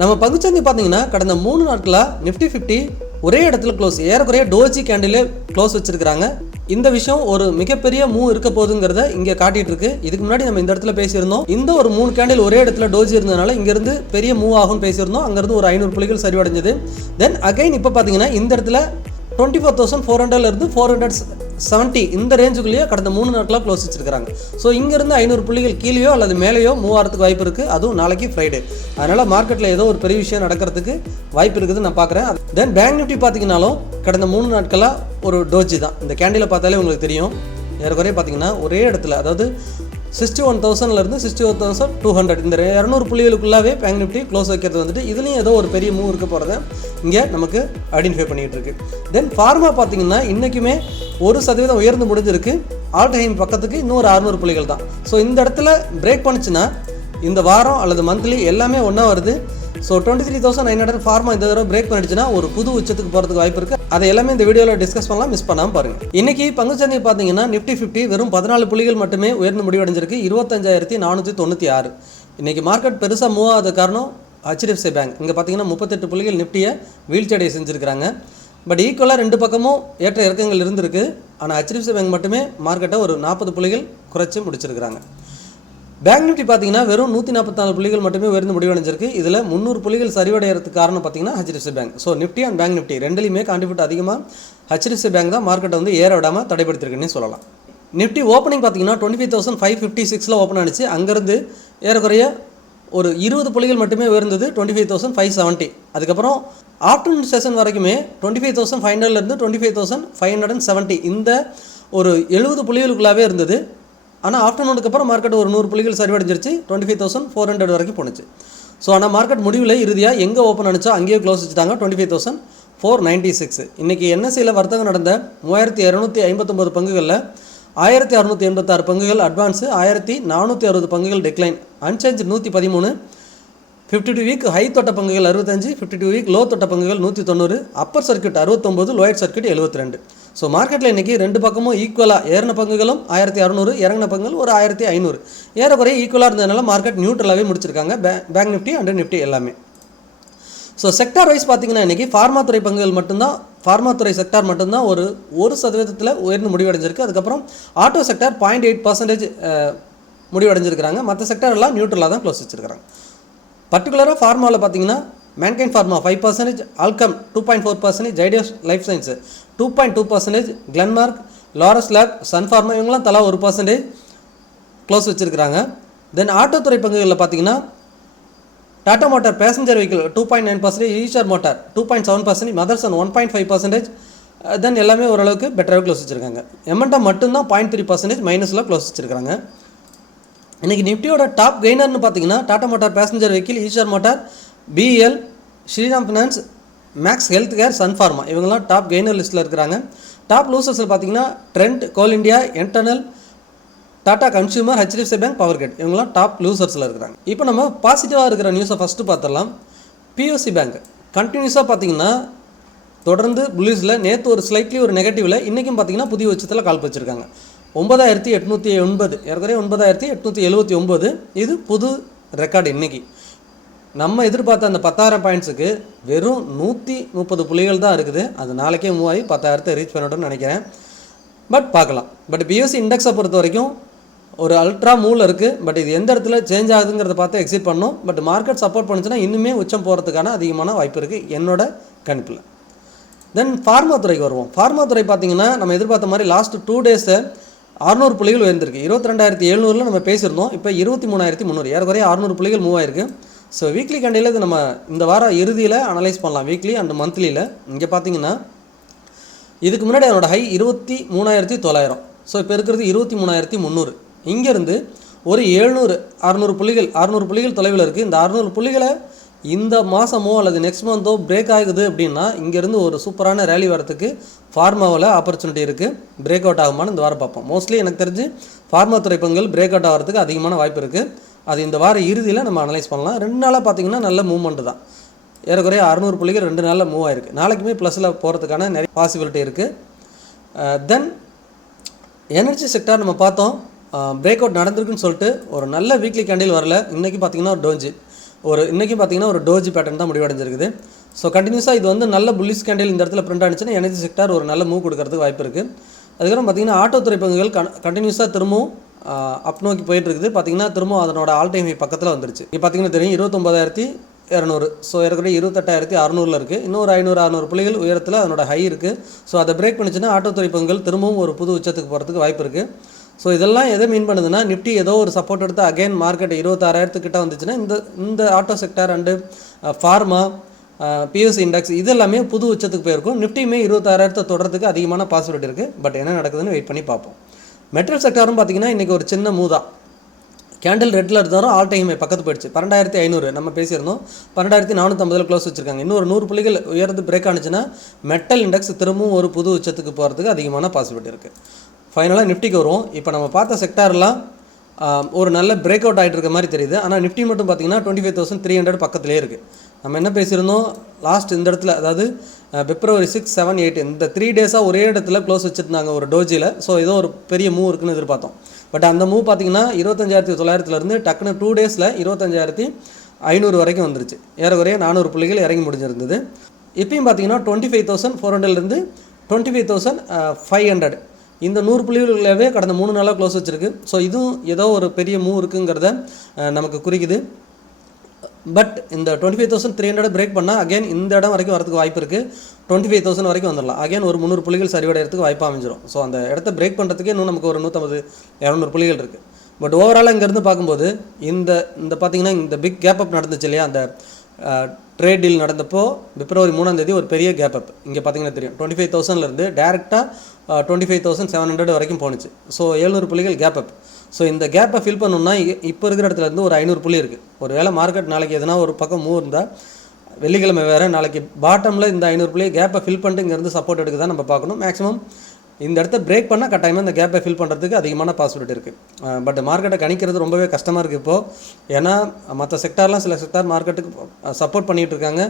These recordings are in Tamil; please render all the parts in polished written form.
நம்ம பங்குச்சந்தை பார்த்தீங்கன்னா கடந்த 3 நாட்களாக நிஃப்டி 50 ஒரே இடத்துல க்ளோஸ், ஏறக்குறைய டோஜி கேண்டிலே க்ளோஸ் வச்சிருக்காங்க. இந்த விஷயம் ஒரு மிகப்பெரிய மூவ் இருக்க போகுதுங்கிறத இங்கே காட்டிட்டு இருக்கு. இதுக்கு முன்னாடி நம்ம இந்த இடத்துல பேசியிருந்தோம், இந்த ஒரு 3 கேண்டில் ஒரே இடத்துல டோஜி இருந்ததுனால இங்கிருந்து பெரிய மூவ் ஆகும்னு பேசியிருந்தோம். அங்கிருந்து ஒரு 500 புள்ளிகள் சரிவடைஞ்சது. தென் அகைன் இப்போ பார்த்தீங்கன்னா இந்த இடத்துல 24,400 இருந்து 470 இந்த ரேஞ்சுக்குள்ளேயே கடந்த 3 நாட்களாக க்ளோஸ் வச்சிருக்காங்க. ஸோ இங்கேருந்து 500 புள்ளிகள் கீழேயோ அல்லது மேலேயோ மூவ் ஆகிறதுக்கு வாய்ப்பு இருக்குது. அதுவும் நாளைக்கு ஃப்ரைடே, அதனால் மார்க்கெட்டில் ஏதோ ஒரு பெரிய விஷயம் நடக்கிறதுக்கு வாய்ப்பு இருக்குதுன்னு நான் பார்க்குறேன். தென் பேங்க் நிஃப்டி பார்த்தீங்கன்னாலும் கடந்த 3 நாட்களாக ஒரு டோஜி தான். இந்த கேண்டிலை பார்த்தாலே உங்களுக்கு தெரியும், ஏறக்குறைய பார்த்தீங்கன்னா ஒரே இடத்துல, அதாவது 61,000 61,200 இந்த 200 புள்ளிகளுக்குள்ளாவே பேங்க் நிஃப்டி க்ளோஸ் வைக்கிறது வந்துட்டு இதுலேயும் ஏதோ ஒரு பெரிய மூவ் இருக்க போகிறத இங்கே நமக்கு ஐடென்டிஃபை பண்ணிகிட்டு இருக்கு. தென் ஃபார்மா பார்த்தீங்கன்னா இன்றைக்குமே 1% உயர்ந்து முடிஞ்சிருக்கு. ஆல் டைம் பக்கத்துக்கு இன்னும் ஒரு 600 புள்ளிகள் தான். ஸோ இந்த இடத்துல பிரேக் பண்ணுச்சுன்னா இந்த வாரம் அல்லது மந்த்லி எல்லாமே ஒன்றா வருது. ஸோ 23,900 ஃபார்மா இந்த தடவை பிரேக் பண்ணிடுச்சுன்னா ஒரு புது உச்சத்துக்கு போகிறதுக்கு வாய்ப்பு இருக்குது. அதை எல்லாமே இந்த வீடியோவில் டிஸ்கஸ் பண்ணலாம், மிஸ் பண்ணாமல் பாருங்கள். இன்றைக்கி பங்குச்சந்தை பார்த்தீங்கன்னா நிஃப்டி 50 வெறும் 14 புள்ளிகள் மட்டுமே உயர்ந்து முடிவடைஞ்சிருக்கு, 25,496. இன்றைக்கி மார்க்கெட் பெருசாக மூவ் ஆகாத காரணம் HDFC பேங்க். இங்கே பார்த்தீங்கன்னா 38 புள்ளிகள் நிஃப்டியை வீழ்ச்சியடைய செஞ்சுருக்கிறாங்க. பட் ஈக்குவலாக ரெண்டு பக்கமும் ஏற்ற இறக்கங்கள் இருந்திருக்கு. ஆனால் HDFC பேங்க் மட்டுமே மார்க்கெட்டை ஒரு 40 புள்ளிகள் குறைச்சி முடிச்சிருக்கிறாங்க. பேங்க் நிஃப்டி பார்த்தீங்கன்னா வெறும் 144 புள்ளிகள் மட்டுமே உயர்ந்து முடிவடைஞ்சிருக்கு. இதில் 300 புள்ளிகள் சரிவடைகிறதுக்கு காரணம் பார்த்தீங்கன்னா HDFC bank. So Nifty and bank Nifty ரெண்டுலையுமே கான்ட்ரிபியூட் அதிகமாக HDFC பேங்க் தான் மார்க்கெட்டை வந்து ஏற விடாமல் தடைப்படுத்திருக்குன்னு சொல்லலாம். நிஃப்டி ஓப்பனிங் பார்த்தீங்கன்னா 25,556 ஓப்பன் ஆனிச்சு. அங்கேருந்து ஏறக்குறைய ஒரு 20 புள்ளிகள் மட்டுமே உயர்ந்தது, 25,570. அதுக்கப்புறம் ஆஃப்டர்நூன் செஷன் வரைக்குமே 25,500 25,570 இந்த ஒரு 70 புள்ளிகளுக்குள்ளாவே இருந்தது. ஆனால் ஆஃப்டர்நூனுக்கு அப்புறம் மார்க்கெட் ஒரு 100 புள்ளிகள் சரிவடைஞ்சிருச்சு, 25,400 வரைக்கும் போணுச்சு. ஸோ ஆனால் மார்க்கெட் முடிவில் இறுதியாக எங்கே ஓப்பன் ஆனிச்சோ அங்கேயே க்ளோஸ் வச்சுட்டாங்க, 25,496. இன்றைக்கி என்எஸ்சியில் வர்த்தகம் நடந்த 3,259 பங்குகளில் 1,686 பங்குகள் அட்வான்ஸு, 1,460 பங்குகள் டிக்ளைன், அன்சேஞ்ச் 113, 52 வீக் ஹை தொட்ட பங்குகள் 65, 52 வீக் லோ தொட்ட பங்குகள் 190, Appar circuit 69, lower circuit 72. So மார்க்கெட்டில் இன்றைக்கி ரெண்டு பக்கமும் ஈக்குவலாக ஏறின பங்குகளும் 1,600, இறங்கின பங்குகள் ஒரு 1,500, ஏறக்குறைய ஈக்குவலாக இருந்ததுனால மார்க்கெட் நியூட்ரலாகவே முடிச்சிருக்காங்க பேங்க் நிஃப்டி அண்ட் நிஃப்டி எல்லாமே. ஸோ செக்டார் வைஸ் பார்த்தீங்கன்னா இன்றைக்கி ஃபார்மாத்துறை பங்குகள் மட்டும்தான், ஃபார்மாத்துறை செக்டார் மட்டும்தான் ஒரு 1% உயர்ந்து முடிவடைஞ்சிருக்கு. அதுக்கப்புறம் ஆட்டோ செக்டார் 0.8% முடிவடைஞ்சிருக்கிறாங்க. மற்ற செக்டார் எல்லாம் நியூட்ரலாக தான் க்ளோஸ் வச்சுருக்கிறாங்க. பர்டிகுலராக ஃபார்மாவில் பார்த்தீங்கன்னா Mankind pharma 5%, Alkem 2.4%, Zydus life science 2.2%, Glenmark, Laurus lab, Sun pharma இவங்களாம் தலா 1% க்ளோஸ் வச்சுருக்கிறாங்க. தென் ஆட்டோத்துறை பங்குகளில் பார்த்தீங்கன்னா Tata motor passenger vehicle 2.9%, Eicher motor 2.7%, Motherson 1.5%. Then எல்லாமே ஓரளவுக்கு பெட்டராக க்ளோஸ் வச்சுருக்காங்க. எம்என்டம் மட்டும்தான் 0.3% மைனஸில் க்ளோஸ் வச்சுருக்காங்க. இன்றைக்கி நிஃப்டியோட டாப் கெய்னர்னு பார்த்தீங்கன்னா Tata motor passenger vehicle, Eicher motor, BEL, Shriram finance, Max health care, Sun pharma இவங்கெல்லாம் டாப் கெய்னர் லிஸ்ட்டில் இருக்கிறாங்க. டாப் லூசர்ஸில் பார்த்தீங்கன்னா Trent, coal India, Eternal, Tata consumer, HDFC bank, power grid இவங்கெல்லாம் டாப் லூசர்ஸில் இருக்கிறாங்க. இப்போ நம்ம பாசிட்டிவாக இருக்கிற நியூஸை ஃபஸ்ட்டு பார்த்துடலாம். POC பேங்க் கண்டினியூஸாக பார்த்தீங்கன்னா தொடர்ந்து புல்லிஸில், நேற்று ஒரு ஸ்லைட்லி ஒரு நெகட்டிவில், இன்றைக்கும் பார்த்தீங்கன்னா புதிய உச்சத்தில் கால் வச்சுருக்காங்க. 9,809, ஏற்கனவே 9,879 இது புது ரெக்கார்டு. இன்றைக்கி நம்ம எதிர்பார்த்த அந்த 10,000 பாயிண்ட்ஸுக்கு வெறும் 130 புள்ளிகள் தான் இருக்குது. அது நாளைக்கே மூவ் ஆகி 10,000 ரீச் பண்ணிட்டோம்னு நினைக்கிறேன். பட் பார்க்கலாம். பட் POC இண்டெக்ஸை பொறுத்த வரைக்கும் ஒரு அல்ட்ரா மூவில் இருக்குது. பட் இது எந்த இடத்துல சேஞ்ச் ஆகுதுங்கிறத பார்த்து எக்ஸிட் பண்ணணும். பட் மார்க்கெட் சப்போர்ட் பண்ணுச்சுன்னா இன்னுமே உச்சம் போகிறதுக்கான அதிகமான வாய்ப்பு இருக்குது என்னோட கணிப்பில். தென் ஃபார்மா துறைக்கு வருவோம். ஃபார்மா துறை பார்த்திங்கன்னா நம்ம எதிர்பார்த்த மாதிரி லாஸ்ட் 2 டேஸை 600 புள்ளிகள் உயர்ந்திருக்கு. 22,700 நம்ம பேசியிருந்தோம். இப்போ 23,300, ஏறக்குறைய 600 புள்ளிகள் மூவ் ஆயிருக்கு. ஸோ வீக்லி கண்டியில் இது நம்ம இந்த வார இறுதியில் அனலைஸ் பண்ணலாம், வீக்லி அண்ட் மந்த்லியில். இங்கே பார்த்தீங்கன்னா இதுக்கு முன்னாடி அதனோட ஹை 23,900. ஸோ இப்போ இருக்கிறது 23,300. இங்கேருந்து ஒரு 600 புள்ளிகள் தொலைவில் இருக்குது. இந்த 600 புள்ளிகளை இந்த மாதமோ அல்லது நெக்ஸ்ட் மந்த்தோ பிரேக் ஆகுது அப்படின்னா இங்கேருந்து ஒரு சூப்பரான ரேலி வரத்துக்கு ஃபார்மாவில் ஆப்பர்ச்சுனிட்டி இருக்குது. பிரேக் அவுட் ஆகுமான்னு இந்த வாரம் பார்ப்போம். மோஸ்ட்லி எனக்கு தெரிஞ்சு ஃபார்மா துறை பங்குகள் பிரேக் அவுட் ஆகிறதுக்கு அதிகமான வாய்ப்பு இருக்குது. அது இந்த வார இறுதியில் நம்ம அனலைஸ் பண்ணலாம். 2 நாளாக பார்த்திங்கன்னா நல்ல மூவ்மெண்ட் தான். ஏறக்குறைய 600 புள்ளிகள் 2 நாளில் மூவ் ஆயிருக்கு. நாளைக்குமே ப்ளஸில் போகிறதுக்கான நிறைய பாசிபிலிட்டி இருக்குது. தென் எனர்ஜி செக்டார் நம்ம பார்த்தோம், பிரேக் அவுட் நடந்திருக்குன்னு சொல்லிட்டு ஒரு நல்ல வீக்லி கேண்டில் வரல. இன்றைக்கி பார்த்திங்கன்னா டோஞ்சி இன்றைக்கி பார்த்தீங்கன்னா ஒரு டோஜி பேட்டர்ன் தான் முடிவடைஞ்சிருக்குது. ஸோ கண்டினியூஸாக இது வந்து நல்ல புல்லிஷ் கேண்டில் இந்த இடத்துல பிரிண்ட் ஆனிச்சுன்னா எனர்ஜி செக்டார் ஒரு நல்ல மூவ் கொடுக்கறதுக்கு வாய்ப்பு இருக்குது. அதுக்கப்புறம் பார்த்தீங்கன்னா ஆட்டோ துறை பங்குகள் கண்டினியூஸாக திரும்பவும் அப் நோக்கி போயிட்டுருக்குது. பார்த்தீங்கன்னா திரும்பவும் அதனோட ஆல் டைம் ஹை பக்கத்தில் வந்துருச்சு. இப்போ பார்த்தீங்கன்னா தெரியும் 29,200. ஸோ ஏற்கனவே 28,600 இருக்குது. இன்னொரு 500-600 புள்ளிகள் உயரத்தில் அதனோட ஹை இருக்குது. ஸோ அதை பிரேக் பண்ணிச்சுன்னா ஆட்டோ துறை பங்குகள் திரும்பவும் ஒரு புது உச்சத்துக்கு போகிறதுக்கு வாய்ப்பு இருக்குது. ஸோ இதெல்லாம் எதை மீன் பண்ணுதுன்னா நிஃப்டி ஏதோ ஒரு சப்போர்ட் எடுத்து அகைன் மார்க்கெட் 26,000 கிட்ட வந்துச்சுன்னா இந்த auto sector and pharma BSc index இது எல்லாமே புது உச்சத்துக்கு போயிருக்கும். நிஃப்டியுமே 26,000 தொடர்றதுக்கு அதிகமான பாசிபிலிட்டி இருக்குது. பட் என்ன நடக்குதுன்னு வெயிட் பண்ணி பார்ப்போம். மெட்டல் செக்டாரும் பார்த்தீங்கன்னா இன்றைக்கி ஒரு சின்ன மூவ் தான். கேண்டில் ரெட்டில் இருந்தாலும் ஆல் டைம் பக்கத்து போயிடுச்சு. 12,500 நம்ம பேசியிருந்தோம். 12,450 க்ளோஸ் வச்சுருக்காங்க. இன்னொரு 100 புள்ளிகள் உயர்ந்து பிரேக் ஆனிச்சுன்னா மெட்டல் இண்டெக்ஸ் திரும்பவும் ஒரு புது உச்சத்துக்கு போகிறதுக்கு அதிகமான பாசிபிலிட்டி இருக்குது. ஃபைனலாக நிஃப்டிக்கு வருவோம். இப்போ நம்ம பார்த்த செக்டார்லாம் ஒரு நல்ல பிரேக் அவுட் ஆகிட்டு இருக்க மாதிரி தெரியுது. ஆனால் நிஃப்டி மட்டும் பார்த்தீங்கன்னா 25,300 பக்கத்துலேயே இருக்குது. நம்ம என்ன பேசியிருந்தோம் லாஸ்ட் இந்த இடத்துல, அதாவது February 6, 7, 8 இந்த 3 டேஸாக ஒரே இடத்துல க்ளோஸ் வச்சுருந்தாங்க ஒரு டோஜியில். ஸோ ஏதோ ஒரு பெரிய மூவ் இருக்குன்னு எதிர்பார்த்தோம். பட் அந்த மூவ் பார்த்தீங்கன்னா 25,900 டக்குன்னு 2 டேஸில் 25,500 வரைக்கும் வந்துருச்சு. ஏறக்குறைய 400 புள்ளிகள் இறங்கி முடிஞ்சிருந்தது. இப்பயும் பார்த்தீங்கன்னா 25,400 25,500 இந்த 100 புள்ளிகளே கடந்த 3 நாளாக க்ளோஸ் வச்சுருக்கு. ஸோ இதுவும் ஏதோ ஒரு பெரிய மூவ் இருக்குங்கிறத நமக்கு குறிக்குது. பட் இந்த 25,300 பிரேக் பண்ணால் அகைன் இந்த இடம் வரைக்கும் வரதுக்கு வாய்ப்பு இருக்குது. 25,000 வரைக்கும் வந்துடலாம். அகைன் ஒரு 300 புள்ளிகள் சரிவடைகிறதுக்கு வாய்ப்பு அமைஞ்சிடும். ஸோ அந்த இடத்த பிரேக் பண்ணுறதுக்கே இன்னும் நமக்கு ஒரு 150-200 புள்ளிகள் இருக்குது. பட் ஓவராலாக இங்கேருந்து பார்க்கும்போது இந்த பார்த்தீங்கன்னா இந்த பிக் கேப் அப் நடந்துச்சு இல்லையா, அந்த ட்ரேட் டீல் நடந்தப்போ February 3 ஒரு பெரிய கேப் அப் இங்கே பார்த்தீங்கன்னா தெரியும். 25,000 டேரெக்டாக 25,700 வரைக்கும் போணுச்சு. ஸோ 700 புள்ளிகள் கேப் அப். ஸோ இந்த கேப்பை ஃபில் பண்ணணும்னா இப்போ இருக்கிற இடத்துலேருந்து ஒரு 500 புள்ளி இருக்குது. ஒரு வேளை மார்க்கெட் நாளைக்கு எதனா ஒரு பக்கம் மூவ் இருந்தால், வெள்ளிக்கிழமை வேறு, நாளைக்கு பாட்டமில் இந்த 500 புள்ளியை கேப்பை ஃபில் பண்ணிட்டு இங்கேருந்து சப்போர்ட் எடுக்க தான் நம்ம பார்க்கணும். மேக்ஸிமம் இந்த இடத்த பிரேக் பண்ணால் கட்டாயமாக இந்த கேப்பை ஃபில் பண்ணுறதுக்கு அதிகமான பாசிபிலிட்டி இருக்குது. பட் மார்க்கெட்டை கணிக்கிறது ரொம்பவே கஷ்டமாக இருக்குது இப்போது. ஏன்னா மற்ற செக்டார்லாம் சில செக்டார் மார்க்கெட்டுக்கு சப்போர்ட் பண்ணிகிட்டு இருக்காங்க.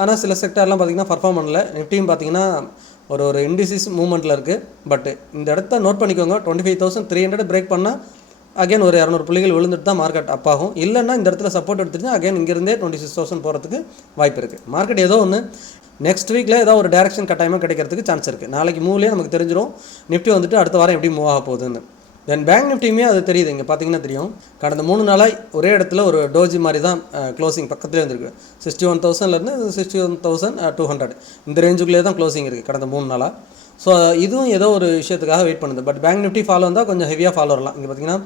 ஆனால் சில செக்டார்லாம் பார்த்திங்கன்னா பர்ஃபார்ம் பண்ணல. நிஃப்டியும் பார்த்திங்கன்னா ஒரு இண்டிசிஸ் மூவ்மெண்ட்டில் இருக்குது. பட் இந்த இடத்த நோட் பண்ணிக்கோங்க. 25,300 பிரேக் பண்ணால் அகைன் ஒரு 200 புள்ளிகள் விழுந்துட்டு தான் மார்க்கெட் அப் ஆகும். இல்லைன்னா இந்த இடத்துல சப்போர்ட் எடுத்துட்டு அகைன் இங்கேருந்தே 26,000 போகிறதுக்கு வாய்ப்பு இருக்குது. மார்க்கெட் ஏதோ ஒன்று நெக்ஸ்ட் வீக்கில் ஏதோ ஒரு டேரக்ஷன் கட்டாயமாக கிடைக்கிறதுக்கு சான்ஸ் இருக்குது. நாளைக்கு மூவ்லேயே நமக்கு தெரிஞ்சிடும் நிஃப்டி வந்துட்டு அடுத்த வாரம் எப்படி மூவ் ஆக போகுதுன்னு. தென் பேங்க் நிஃப்டியுமே அது தெரியுது. இங்கே பார்த்தீங்கன்னா தெரியும், கடந்த 3 நாளாக ஒரே இடத்துல ஒரு டோஜி மாதிரி தான் க்ளோசிங் பக்கத்துலேயே வந்துருக்கு. 61,000 61,200 இந்த ரேஞ்சுக்குள்ளே தான் க்ளோசிங் இருக்குது கடந்த 3 நாளாக. ஸோ இதுவும் ஏதோ ஒரு விஷயத்துக்காக வெயிட் பண்ணுது. பட் பேங்க் நிஃப்டி ஃபாலோ வந்தால் கொஞ்சம் ஹெவியாக ஃபாலோ வரலாம். இங்கே பார்த்தீங்கன்னா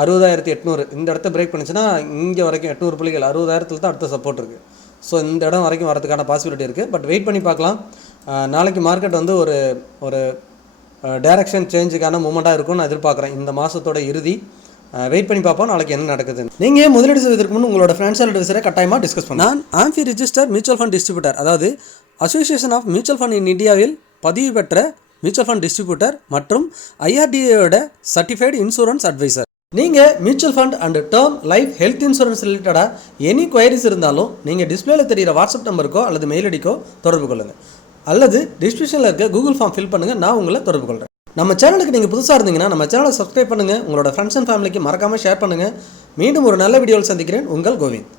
60,800 இந்த இடத்த பிரேக் பண்ணிச்சுன்னா இங்கே வரைக்கும் 800 புள்ளிகள் 60,000 தான் அடுத்த சப்போர்ட் இருக்குது. ஸோ இந்த இடம் வரைக்கும் வரதுக்கான பாசிபிலிட்டி இருக்குது. பட் வெயிட் பண்ணி பார்க்கலாம். நாளைக்கு மார்க்கெட் வந்து ஒரு டைரக்ஷன் சேஞ்சுக்கான மூமெண்ட்டாக இருக்கும்னு நான் எதிர்பார்க்குறேன். இந்த மாதத்தோட இறுதி வெயிட் பண்ணி பார்ப்போம் நாளைக்கு என்ன நடக்குது. நீங்கள் முதலீடு செய்வதற்கு முன் உங்களோட ஃப்ரெண்ட்ஸ் அண்ட் அட்வைசரை கட்டாயமாக டிஸ்கஸ் பண்ணுங்கள். நான் AMFI register mutual fund distributor, அதாவது association of mutual fund in இந்தியாவில் பதிவு பெற்ற மியூச்சுவல் ஃபண்ட் டிஸ்ட்ரிபியூட்டர் மற்றும் IRDAயோட சர்டிஃபைடு இன்சூரன்ஸ் அட்வைசர். நீங்கள் mutual fund and term life health insurance ரிலேட்டடாக எனி குவைரிஸ் இருந்தாலும் நீங்கள் டிஸ்பிளேல தெரிகிற வாட்ஸ்அப் நம்பருக்கோ அல்லது மெயில் ஐடிக்கோ தொடர்பு கொள்ளுங்கள். அல்லது டிஸ்கிரிப்ஷனில் இருக்க கூகுள் ஃபார்ம் ஃபில் பண்ணுங்கள், நான் உங்களை தொடர்பு கொள்கிறேன். நம்ம சேனலுக்கு நீங்கள் புதுசாக இருந்தீங்கன்னா நம்ம சேனலை சப்ஸ்கிரைப் பண்ணுங்கள். உங்களோட ஃப்ரெண்ட்ஸ் அண்ட் ஃபேமிலிக்கு மறக்காமல் ஷேர் பண்ணுங்கள். மீண்டும் ஒரு நல்ல வீடியோவில் சந்திக்கிறேன். உங்கள் கோவிந்த்.